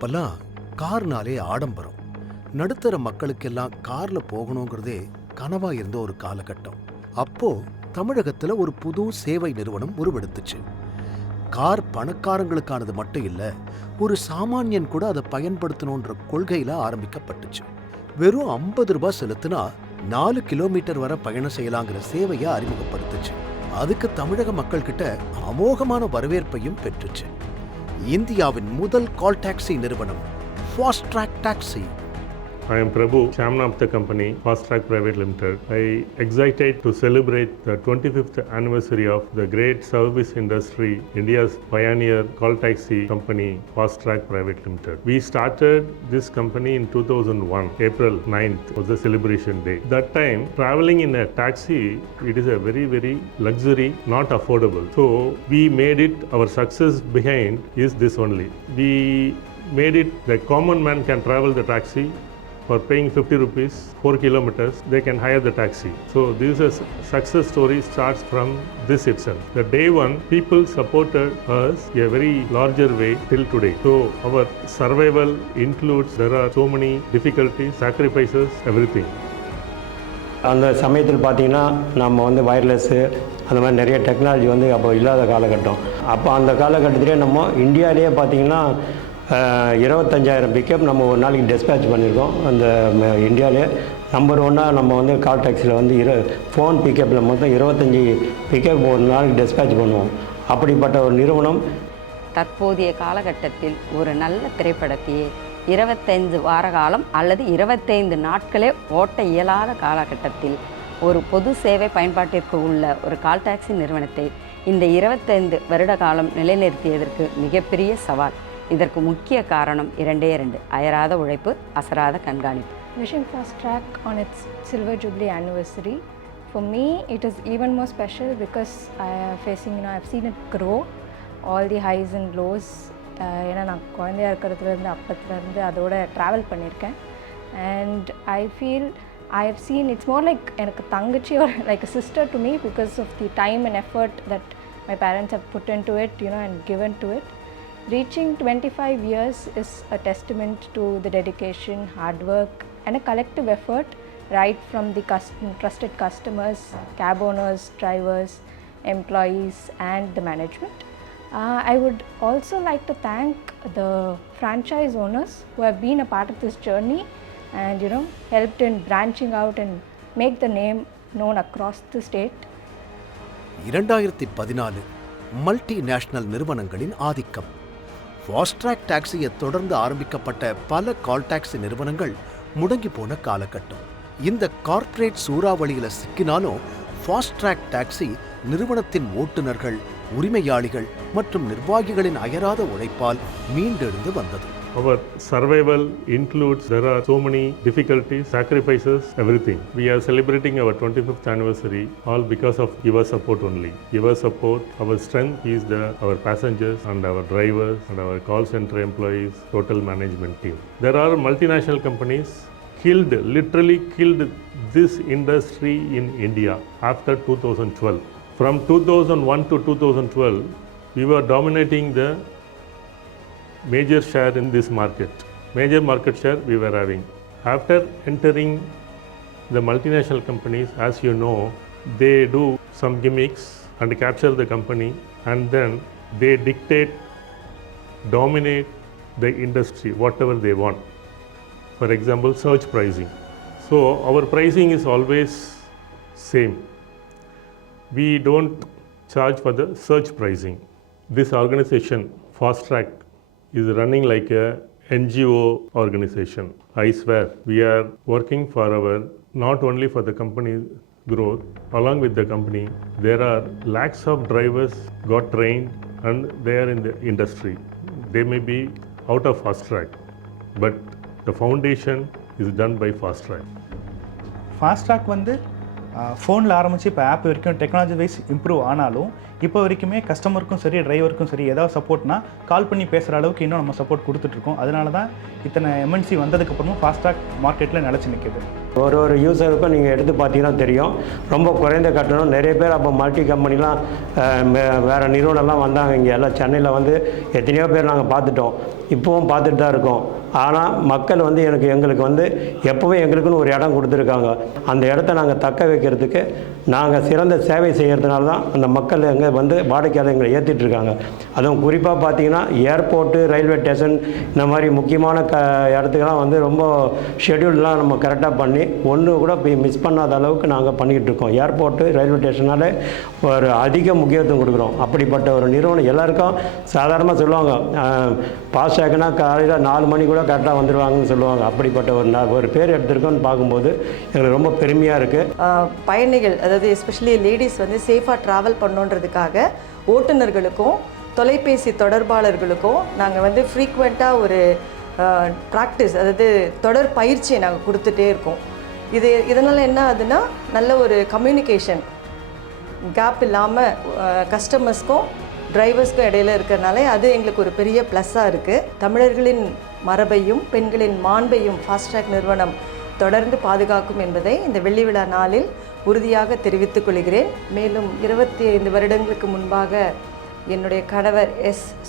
அப்பெல்லாம் கார்னாலே ஆடம்பரம். நடுத்தர மக்களுக்கெல்லாம் கார்ல போகணுங்கிறதே கனவா இருந்த ஒரு காலகட்டம். அப்போ தமிழகத்துல ஒரு புது சேவை நிறுவனம் உருவெடுத்துச்சு. கார் பணக்காரங்களுக்கானது மட்டும் இல்ல, ஒரு சாமானியன் கூட அதை பயன்படுத்தணுன்ற கொள்கையில ஆரம்பிக்கப்பட்டுச்சு. வெறும் 50 ரூபாய் செலுத்தினா 4 கிலோமீட்டர் வரை பயணம் செய்யலாங்கிற சேவையை அறிமுகப்படுத்துச்சு. அதுக்கு தமிழக மக்கள் கிட்ட அமோகமான வரவேற்பையும் பெற்றுச்சு. இந்தியாவின் முதல் கால் டாக்ஸி நிறுவனம் Fast Track Taxi. I am Prabhu, chairman of the company Fast Track Private Limited. I excited to celebrate the 25th anniversary of the great service industry, India's pioneer call taxi company Fast Track Private Limited. We started this company in 2001. April 9th was the celebration day. That time, traveling in a taxi, it is a very, very luxury, not affordable. So we made it, our success behind is this only. We made it the common man can travel the taxi. For paying 50 rupees, 4 kilometers, they can hire the taxi. So this is success story starts from this itself. The day one, people supported us a very larger way till today. So our survival includes, there are so many difficulties, sacrifices, everything. அந்த சமயத்தில் பார்த்திங்கன்னா நம்ம வந்து wireless அந்த மாதிரி நிறைய technology வந்து அப்போ இல்லாத காலகட்டம். அப்போ அந்த காலகட்டத்திலே நம்ம இந்தியாவிலேயே பார்த்திங்கன்னா 25,000 பிக்கப் நம்ம ஒரு நாளைக்கு டிஸ்பேச் பண்ணியிருக்கோம். அந்த இந்தியாவிலே நம்பர் 1 நம்ம வந்து கால் டாக்ஸியில் வந்து ஃபோன் பிக்கப்பில் மொத்தம் 25 பிக்கப் ஒரு நாளைக்கு டிஸ்பேச் பண்ணுவோம். அப்படிப்பட்ட ஒரு நிறுவனம் தற்போதைய காலகட்டத்தில் ஒரு நல்ல திரைப்படத்தையே 25 வார காலம் அல்லது 25 நாட்களே ஓட்ட இயலாத காலகட்டத்தில் ஒரு பொது சேவை பயன்பாட்டிற்கு உள்ள ஒரு கால் டாக்ஸி நிறுவனத்தை இந்த 25 வருட காலம் நிலைநிறுத்தியதற்கு மிகப்பெரிய சவால். இதற்கு முக்கிய காரணம் 2 அயராத உழைப்பு, அசராத கண்காணிப்பு. Wishing Fast Track on its Silver Jubilee anniversary, for me it is even more special because I am facing, I've seen it grow, all the highs and lows. ஏன்னா நான் குழந்தையாக இருக்கிறதுலேருந்து அப்பத்துலேருந்து அதோட ட்ராவல் பண்ணியிருக்கேன். And I feel I have seen it's more like எனக்கு தங்கச்சி or like a sister to me because of the time and effort that my parents have put into it, and given to it. Reaching 25 years is a testament to the dedication, hard work and a collective effort right from the trusted customers, cab owners, drivers, employees and the management. I would also like to thank the franchise owners who have been a part of this journey and helped in branching out and make the name known across the state. 2014 multinational நிறுவனங்களின் ஆதிக்கம். Fast track டாக்ஸியை தொடர்ந்து ஆரம்பிக்கப்பட்ட பல call taxi நிறுவனங்கள் முடங்கி போன காலகட்டம். இந்த கார்ப்பரேட் சூறாவளியில சிக்கினாலும் ஃபாஸ்ட் ட்ராக் டாக்ஸி நிறுவனத்தின் ஓட்டுநர்கள், உரிமையாளிகள் மற்றும் நிர்வாகிகளின் அயராத உழைப்பால் மீண்டெழுந்து வந்தது. Our survival includes, there are so many difficulties, sacrifices, everything. We are celebrating our 25th anniversary all because of your support only. Your support, our strength is our passengers and our drivers and our call center employees, total management team. There are multinational companies literally killed this industry in India after 2012. From 2001 to 2012, we were dominating the major share in this market. Major market share we were having. After entering the multinational companies, as you know, they do some gimmicks and capture the company, and then they dictate, dominate the industry, whatever they want. For example, surge pricing. So our pricing is always same. We don't charge for the surge pricing. This organization, Fast Track, is running like a NGO organization. I swear, we are working for not only for the company growth, along with the company, there are lakhs of drivers got trained and they are in the industry. They may be out of Fast Track, but the foundation is done by Fast Track. Fast Track வந்து ஃபோனில் ஆரம்பித்து இப்போ app வரைக்கும் technology wise improve ஆனாலும் இப்போ வரைக்குமே கஸ்டமருக்கும் சரி டிரைவருக்கும் சரி ஏதாவது சப்போர்ட்னா கால் பண்ணி பேசுகிற அளவுக்கு இன்னும் நம்ம சப்போர்ட் கொடுத்துட்ருக்கோம். அதனால தான் இத்தனை எம்என்சி வந்ததுக்கப்புறமும் ஃபாஸ்ட் ட்ராக் மார்க்கெட்டில் நிலச்சி நிற்கிது. ஒரு யூசருக்கும் நீங்கள் எடுத்து பார்த்தீங்கன்னா தெரியும், ரொம்ப குறைந்த கட்டணம். நிறைய பேர் அப்போ மல்டி கம்பெனிலாம் வேறு நிறுவனம்லாம் வந்தாங்க. இங்கே எல்லாம் சென்னையில் வந்து எத்தனையோ பேர் நாங்கள் பார்த்துட்டோம், இப்போவும் பார்த்துட்டு தான் இருக்கோம். ஆனால் மக்கள் வந்து எங்களுக்கு வந்து எப்போவே எங்களுக்குன்னு ஒரு இடம் கொடுத்துருக்காங்க. அந்த இடத்த நாங்கள் தக்க வைக்கிறதுக்கு நாங்கள் சிறந்த சேவை செய்கிறதுனால தான் அந்த மக்கள் எங்கே வந்து வாடிக்கையாளர் எங்களை ஏற்றிட்டு இருக்காங்க. அதுவும் குறிப்பாக பார்த்தீங்கன்னா ஏர்போர்ட்டு, ரயில்வே ஸ்டேஷன், இந்த மாதிரி முக்கியமான இடத்துக்கெல்லாம் வந்து ரொம்ப ஷெட்யூல்லாம் நம்ம கரெக்டாக பண்ணி ஒன்று கூட மிஸ் பண்ணாத அளவுக்கு நாங்கள் பண்ணிக்கிட்டு இருக்கோம். ஏர்போர்ட்டு, ரயில்வே ஸ்டேஷனாலே ஒரு அதிக முக்கியத்துவம் கொடுக்குறோம். அப்படிப்பட்ட ஒரு நிறுவனம் எல்லாருக்கும் சாதாரணமாக சொல்லுவாங்க, ஃபாஸ்டாக்னா காலையில் 4 மணி கூட கரெக்டாக வந்துடுவாங்கன்னு சொல்லுவாங்க. அப்படிப்பட்ட ஒரு பேர் எடுத்திருக்கோன்னு பார்க்கும்போது எங்களுக்கு ரொம்ப பெருமையாக இருக்குது. பயணிகள், அதாவது எஸ்பெஷலி லேடிஸ் வந்து சேஃபாக ட்ராவல் பண்ணுன்றதுக்காக ஓட்டுநர்களுக்கும் தொலைபேசி தொடர்பாளர்களுக்கும் நாங்கள் வந்து ஃப்ரீக்வெண்ட்டாக ஒரு ப்ராக்டிஸ், அதாவது தொடர் பயிற்சியை நாங்கள் கொடுத்துட்டே இருக்கோம். இதனால் என்ன ஆகுதுன்னா, நல்ல ஒரு கம்யூனிகேஷன் கேப் இல்லாமல் கஸ்டமர்ஸ்க்கும் டிரைவர்ஸ்க்கும் இடையில இருக்கிறனால அது எங்களுக்கு ஒரு பெரிய ப்ளஸ்ஸாக இருக்குது. தமிழர்களின் மரபையும் பெண்களின் மாண்பையும் ஃபாஸ்ட்ராக் நிறுவனம் தொடர்ந்து பாதுகாக்கும் என்பதை இந்த வெள்ளி விழா நாளில் உறுதியாக தெரிவித்துக் கொள்கிறேன். மேலும் 25 வருடங்களுக்கு முன்பாக என்னுடைய கணவர்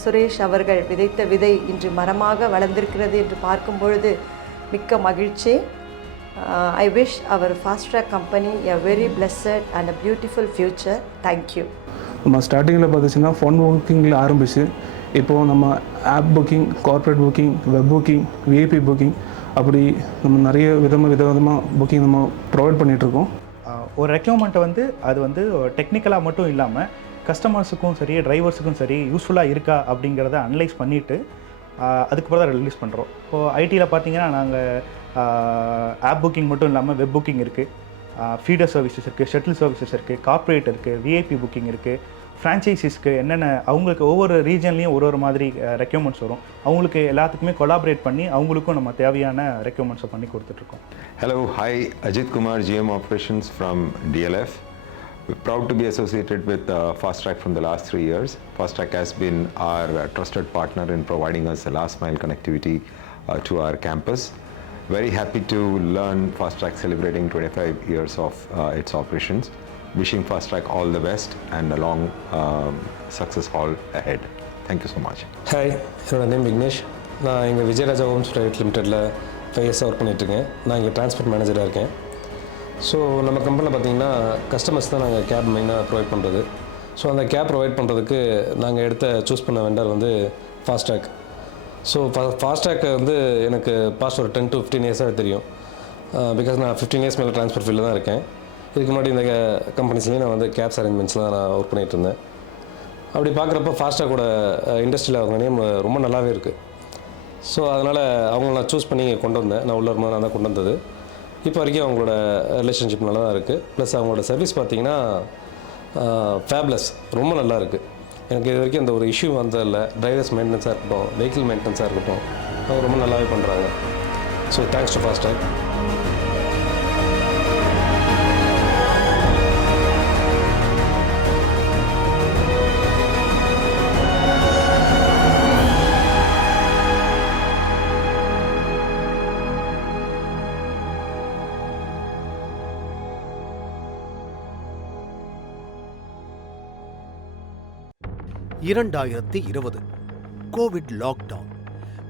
சுரேஷ் அவர்கள் விதைத்த விதை இன்று மரமாக வளர்ந்திருக்கிறது என்று பார்க்கும் பொழுது மிக்க மகிழ்ச்சி. I wish our FastTrack company a very blessed and a beautiful future. Thank you. நம்ம ஸ்டார்டிங்கில் பார்த்துச்சுன்னா ஃபோன் புக்கிங்கில் ஆரம்பிச்சு இப்போது நம்ம app booking, corporate booking, web booking, VIP booking, அப்படி நம்ம நிறைய விதவிதமாக புக்கிங் நம்ம ப்ரொவைட் பண்ணிகிட்ருக்கோம். ஒரு ரெக்யூர்மெண்ட்டை வந்து அது வந்து டெக்னிக்கலாக மட்டும் இல்லாமல் கஸ்டமர்ஸுக்கும் சரி, டிரைவர்ஸுக்கும் சரி யூஸ்ஃபுல்லாக இருக்கா அப்படிங்கிறத அனலைஸ் பண்ணிவிட்டு அதுக்கப்புறம் தான் ரிலீஸ் பண்ணுறோம். இப்போது ஐடியில் பார்த்தீங்கன்னா நாங்கள் ஆப் புக்கிங் மட்டும் இல்லாமல் வெப் புக்கிங் இருக்குது, ஃபீடர் சர்வீசஸ் இருக்குது, ஷட்டில் சர்வீசஸ் இருக்குது, கார்ப்பரேட் இருக்குது, விஐபி புக்கிங் இருக்குது, ஃப்ரான்ச்சைசிஸ்க்கு என்னென்ன அவங்களுக்கு ஒவ்வொரு ரீஜன்லேயும் ஒரு மாதிரி ரெக்யூர்மெண்ட்ஸ் வரும். அவங்களுக்கு எல்லாத்துக்குமே கொலாபரேட் பண்ணி அவங்களுக்கும் நம்ம தேவையான ரெக்யூர்மெண்ட்ஸை பண்ணி கொடுத்துட்ருக்கோம். Hello, hi, Ajit Kumar, GM Operations from DLF. We're proud to be associated with FastTrack from the last 3 years. FastTrack has been our trusted partner in providing us the last mile connectivity to our campus. Very happy to learn FastTrack celebrating 25 years of its operations. Wishing FastTrack all the best and a long success all ahead. Thank you so much. Hi, என்னோட name Vignesh. நான் இங்கே Vijayaraja Holmes private லிமிடெடில் 5 இயர்ஸாக work பண்ணிகிட்ருக்கேன். நான் இங்கே transport மேனேஜராக இருக்கேன். So நம்ம கம்பெனியில் பார்த்தீங்கன்னா கஸ்டமர்ஸ் தான் நாங்கள் கேப் மெயினாக ப்ரொவைட் பண்ணுறது. ஸோ அந்த கேப் ப்ரொவைட் பண்ணுறதுக்கு நாங்கள் சூஸ் பண்ண வெண்டர் வந்து ஃபாஸ்ட்ராக். ஸோ ஃபாஸ்ட்ராக் வந்து எனக்கு பாஸ்ட் ஒரு 10 to 15 இயர்ஸாக தெரியும். பிகாஸ் நான் 15 இயர்ஸ் மேலே டிரான்ஸ்போர்ட் ஃபீல்டில் தான் இருக்கேன். இதுக்கு முன்னாடி இந்த கம்பெனிஸ்லேயும் நான் வந்து கேப்ஸ் அரேஞ்ச்மெண்ட்ஸ்லாம் நான் ஒர்க் பண்ணிகிட்டு இருந்தேன். அப்படி பார்க்குறப்ப ஃபாஸ்ட்ராக்கோட இண்டஸ்ட்ரியில் அவங்க நேம் ரொம்ப நல்லாவே இருக்குது. ஸோ அதனால் அவங்கள நான் சூஸ் பண்ணி கொண்டு வந்தேன். நான் உள்ள வரும்போது நான் தான் கொண்டு வந்தது. இப்போ வரைக்கும் அவங்களோட ரிலேஷன்ஷிப் நல்லா தான் இருக்குது. ப்ளஸ் அவங்களோட சர்வீஸ் பார்த்திங்கன்னா ஃபேப்லஸ், ரொம்ப நல்லா இருக்குது. எனக்கு இது வரைக்கும் அந்த ஒரு இஷ்யூ வந்ததில்லை. டிரைவர்ஸ் மெயின்டெனன்ஸாக இருக்கட்டும், வெஹிக்கிள் மெயின்டெனன்ஸாக இருக்கட்டும், அவங்க ரொம்ப நல்லாவே பண்ணுறாங்க. So thanks to Fastrack. Covid lockdown,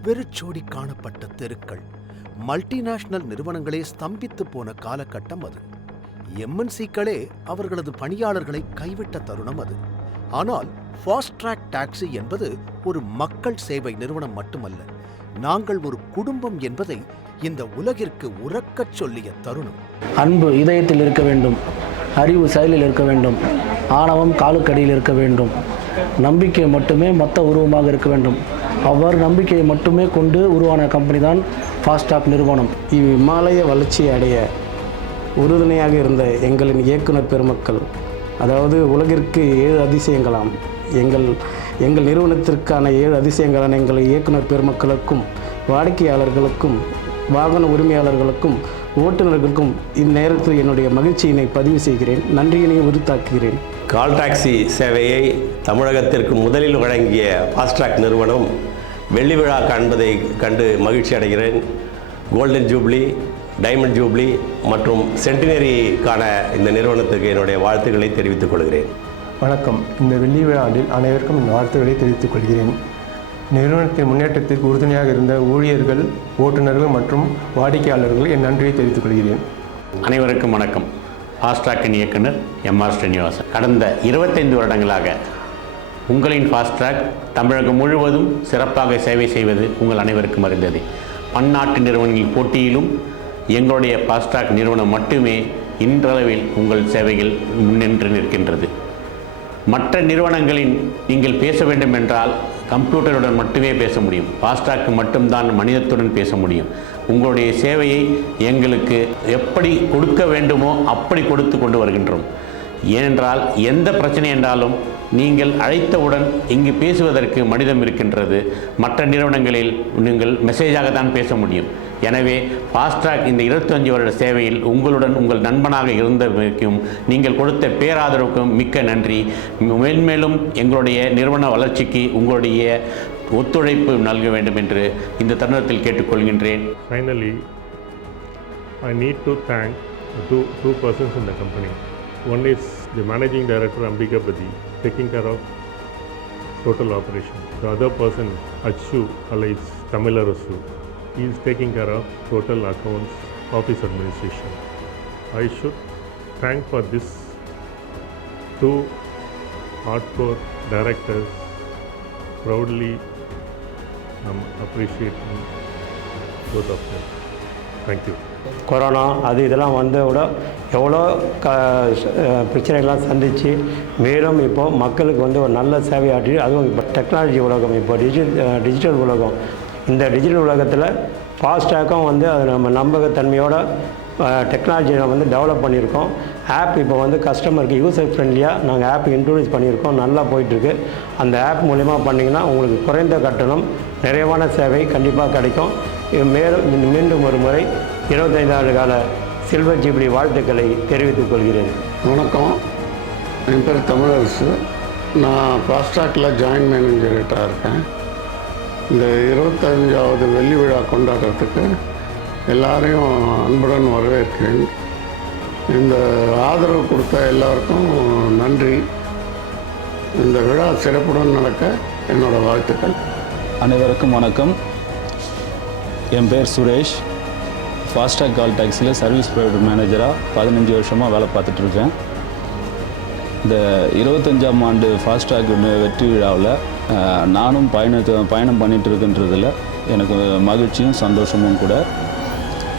வெறிச்சோடி காணப்பட்ட தெருக்கள், மல்டிநேஷனல் நிறுவனங்களே ஸ்தம்பித்து போன காலகட்டம் அது. எம்என்சிக்களே அவர்களது பணியாளர்களை கைவிட்ட தருணம் அது. ஆனால் ஃபாஸ்ட்ராக் டாக்ஸி என்பது ஒரு மக்கள் சேவை நிறுவனம் மட்டுமல்ல, நாங்கள் ஒரு குடும்பம் என்பதை இந்த உலகிற்கு உரக்கச் சொல்லிய தருணம். அன்பு இதயத்தில் இருக்க வேண்டும், அறிவு செயலில் இருக்க வேண்டும், ஆணவம் காலுக்கடியில் இருக்க வேண்டும், நம்பிக்கை மட்டுமே மொத்த உருவமாக இருக்க வேண்டும். அவ்வாறு நம்பிக்கையை மட்டுமே கொண்டு உருவான கம்பெனி தான் ஃபாஸ்ட்ராக் நிறுவனம். இம்மாலய வளர்ச்சி அடைய உறுதுணையாக இருந்த எங்களின் இயக்குனர் பெருமக்கள், அதாவது உலகிற்கு 7 அதிசயங்களாம், எங்கள் நிறுவனத்திற்கான 7 அதிசயங்களான எங்கள் இயக்குனர் பெருமக்களுக்கும், வாடிக்கையாளர்களுக்கும், வாகன உரிமையாளர்களுக்கும், ஓட்டுநர்களுக்கும் இந்நேரத்தில் என்னுடைய மகிழ்ச்சியினை பதிவு செய்கிறேன், நன்றியினை உரித்தாக்குகிறேன். கால் டாக்ஸி சேவையை தமிழகத்திற்கு முதலில் வழங்கிய ஃபாஸ்ட்ராக் நிறுவனம் வெள்ளி விழா காண்பதை கண்டு மகிழ்ச்சி அடைகிறேன். கோல்டன் ஜூப்ளி, டைமண்ட் ஜூப்ளி மற்றும் சென்டினரிக்கான இந்த நிறுவனத்துக்கு என்னுடைய வாழ்த்துக்களை தெரிவித்துக் கொள்கிறேன். வணக்கம். இந்த வெள்ளி விழா ஆண்டில் அனைவருக்கும் இந்த வாழ்த்துக்களை தெரிவித்துக் கொள்கிறேன். நிறுவனத்தின் முன்னேற்றத்திற்கு உறுதுணையாக இருந்த ஊழியர்கள், ஓட்டுநர்கள் மற்றும் வாடிக்கையாளர்கள் என் நன்றியை தெரிவித்துக் கொள்கிறேன். அனைவருக்கும் வணக்கம். ஃபாஸ்ட்ராக்கின் இயக்குனர் எம்.ஆர். ஸ்ரீனிவாசன். கடந்த 25 வருடங்களாக உங்களின் ஃபாஸ்ட்ராக் தமிழகம் முழுவதும் சிறப்பாக சேவை செய்வது உங்கள் அனைவருக்கும் அறிந்தது. பன்னாட்டு நிறுவனங்களின் போட்டியிலும் எங்களுடைய ஃபாஸ்ட்ராக் நிறுவனம் மட்டுமே இன்றளவில் உங்கள் சேவையில் முன்னின்று நிற்கின்றது. மற்ற நிறுவனங்களின் நீங்கள் பேச வேண்டும் என்றால் கம்ப்யூட்டருடன் மட்டுமே பேச முடியும். ஃபாஸ்ட்ராக் மட்டும்தான் மனிதத்துடன் பேச முடியும். உங்களுடைய சேவையை எங்களுக்கு எப்படி கொடுக்க வேண்டுமோ அப்படி கொடுத்து கொண்டு வருகின்றோம். ஏனென்றால் எந்த பிரச்சனை என்றாலும் நீங்கள் அழைத்தவுடன் இங்கு பேசுவதற்கு மனிதம் இருக்கின்றது. மற்ற நிறுவனங்களில் நீங்கள் மெசேஜாக தான் பேச முடியும். எனவே ஃபாஸ்ட்ராக் இந்த 25 வருட சேவையில் உங்களுடன் உங்கள் நண்பனாக இருந்தமைக்கும் நீங்கள் கொடுத்த பேராதரவுக்கும் மிக்க நன்றி. மேன்மேலும் எங்களுடைய நிறுவன வளர்ச்சிக்கு உங்களுடைய ஒத்துழைப்பு நல்க வேண்டும் என்று இந்த தருணத்தில் கேட்டுக்கொள்கின்றேன். Finally, I need to thank two persons in the company. One is the Managing Director Ambikapati, taking care of total operation. The other person, Achu alias Tamilarasu, he is taking care of total accounts, office administration. I should thank for this two hardcore directors. Proudly appreciating both of them. Thank you. Corona இதெல்லாம் வந்த விட எவ்வளோ பிரச்சனைகள்லாம் சந்தித்து மேலும் இப்போது மக்களுக்கு வந்து ஒரு நல்ல சேவையாற்றி, அதுவும் இப்போ டெக்னாலஜி உலகம், இப்போ டிஜிட்டல் உலகம், இந்த டிஜிட்டல் உலகத்தில் ஃபாஸ்ட்ராக்கும் வந்து அது நம்ம நம்பகத்தன்மையோட டெக்னாலஜியை வந்து டெவலப் பண்ணியிருக்கோம். ஆப் இப்போ வந்து கஸ்டமருக்கு யூசர் ஃப்ரெண்ட்லியாக நாங்கள் ஆப் இன்ட்ரோடியூஸ் பண்ணியிருக்கோம். நல்லா போயிட்டுருக்கு. அந்த ஆப் மூலிமா பண்ணிங்கன்னா உங்களுக்கு குறைந்த கட்டணம், நிறைவான சேவை கண்டிப்பாக கிடைக்கும். மீண்டும் ஒரு முறை 25 ஆண்டு கால சில்வர் ஜூப்ளி வாழ்த்துக்களை தெரிவித்துக் கொள்கிறேன். வணக்கம். என் பேர் தமிழரசு. நான் ஃபாஸ்ட்ராக்கில் ஜாயின்ட் மேனேஜரேட்டாக இருக்கேன். இந்த 25வது வெள்ளி விழா கொண்டாடுறதுக்கு எல்லாரையும் அன்புடன் வரவேற்கிறேன். இந்த ஆதரவு கொடுத்த எல்லாருக்கும் நன்றி. இந்த விழா சிறப்புடன் நடக்க என்னோடய வாழ்த்துக்கள். அனைவருக்கும் வணக்கம். என் பேர் சுரேஷ். ஃபாஸ்ட்ராக் கால் டாக்ஸியில் சர்வீஸ் ப்ரொவைடர் மேனேஜராக 15 வருஷமாக வேலை பார்த்துட்ருக்கேன். இந்த 25ஆம் ஆண்டு ஃபாஸ்ட்ராக் வெற்றி விழாவில் நானும் பயணம் பண்ணிகிட்டு இருக்கின்றதில் எனக்கு மகிழ்ச்சியும் சந்தோஷமும் கூட.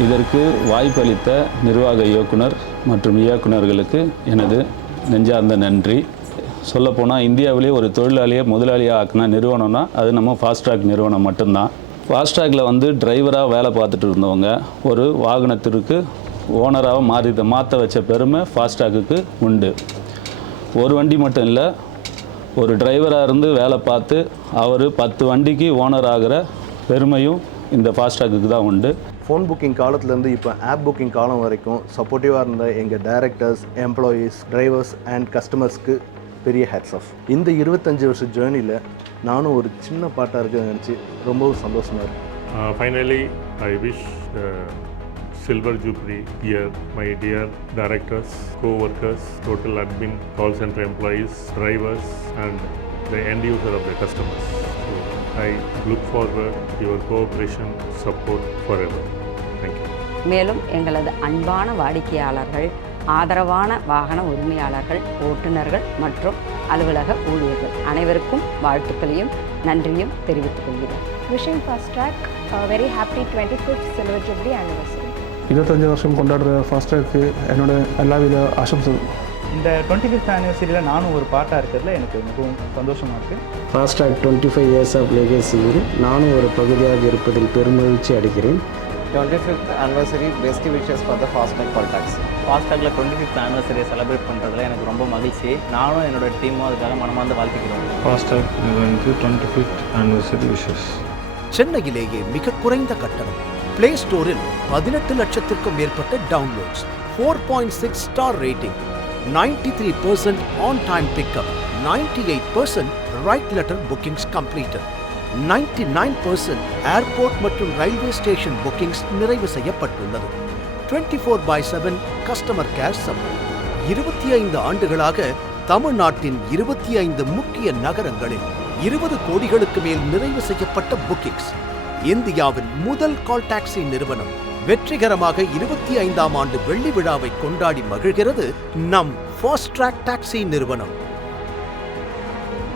இதற்கு வாய்ப்பளித்த நிர்வாக இயக்குனர் மற்றும் இயக்குநர்களுக்கு எனது நெஞ்சார்ந்த நன்றி. சொல்லப்போனால் இந்தியாவிலேயே ஒரு தொழிலாளியை முதலாளியாக ஆக்கின நிறுவனம்னா அது நம்ம ஃபாஸ்ட்ராக் நிறுவனம் மட்டும்தான். ஃபாஸ்ட்ராகில் வந்து டிரைவராக வேலை பார்த்துட்டு இருந்தவங்க ஒரு வாகனத்திற்கு ஓனராக மாற்ற வச்ச பெருமை ஃபாஸ்ட்ராக்குக்கு உண்டு. ஒரு வண்டி மட்டும் இல்லை, ஒரு டிரைவராக இருந்து வேலை பார்த்து அவர் 10 வண்டிக்கு ஓனர் ஆகிற பெருமையும் இந்த ஃபாஸ்ட்ராக்குக்கு தான் உண்டு. ஃபோன் புக்கிங் காலத்துலேருந்து இப்போ ஆப் புக்கிங் காலம் வரைக்கும் சப்போர்ட்டிவாக இருந்த எங்கள் டைரக்டர்ஸ், எம்ப்ளாயீஸ், டிரைவர்ஸ் அண்ட் கஸ்டமர்ஸ்க்கு பெரிய ஹேட்ஸ் ஆஃப். இந்த 25 வருஷ ஜேர்னியில் நானும் ஒரு சின்ன பாட்டாக இருக்க நினச்சி ரொம்பவும் சந்தோஷமாக இருக்குது. Finally, I wish Silver Jubilee year, my dear directors, co-workers, total admin, call center employees, drivers and the end user of the customers. So, I look forward to your cooperation, support forever. Thank you. மேலும் எங்களது அன்பான வாடிக்கையாளர்கள், ஆதரவான வாகன உரிமையாளர்கள், ஓட்டுநர்கள் மற்றும் அலுவலக ஊழியர்கள் அனைவருக்கும் வாழ்த்துக்களையும் நன்றியும் தெரிவித்துக் கொள்கிறேன். Wishing FastTrack a very happy 25th Silver Jubilee anniversary. 25 வருஷம் கொண்டாடுற ஃபாஸ்ட்ராக்கு என்னோட எல்லாவித ஆசம்சம். இந்த 25th ஆனிவர்சரியில் நானும் ஒரு பாட்டாக இருக்கிறதுல எனக்கு மிகவும் சந்தோஷமாக இருக்குது. ஃபாஸ்ட்ராக் 25 years ஆஃப் லெகசியில் நானும் ஒரு பகுதியாக இருப்பதில் பெருமகிழ்ச்சி அடைகிறேன். 25th anniversary best wishes for the FastTrack call taxi. FastTrackல 25th anniversary celebrate பண்ணுறதுல எனக்கு ரொம்ப மகிழ்ச்சி. நானும் என்னோட டீமும் அதுக்காக மனமார்ந்து வாழ்த்துக்கிறோம். FastTrack 25th anniversary wishes. சென்னையிலேயே மிக குறைந்த கட்டணம். பிளே ஸ்டோரில் 18 லட்சத்திற்கும் மேற்பட்ட downloads, 4.6 star rating, 93% on time pickup, 98% ride later bookings completed, 99% airport மற்றும் ரயில்வே ஸ்டேஷன் புக்கிங்ஸ் நிறைவு செய்யப்பட்டுள்ளது. 24/7 கஸ்டமர் கேர் சப்போர்ட். 25 ஆண்டுகளாக தமிழ்நாட்டின் 25 முக்கிய நகரங்களில் 20 கோடிகளுக்கு மேல் நிறைவு செய்யப்பட்ட புக்கிங்ஸ். இந்தியாவின் முதல் கால் டாக்ஸி நிறுவனம் வெற்றிகரமாக 25ஆம் ஆண்டு வெள்ளி விழாவை கொண்டாடி மகிழ்கிறது நம் ஃபாஸ்ட் ட்ராக் டாக்ஸி நிறுவனம்.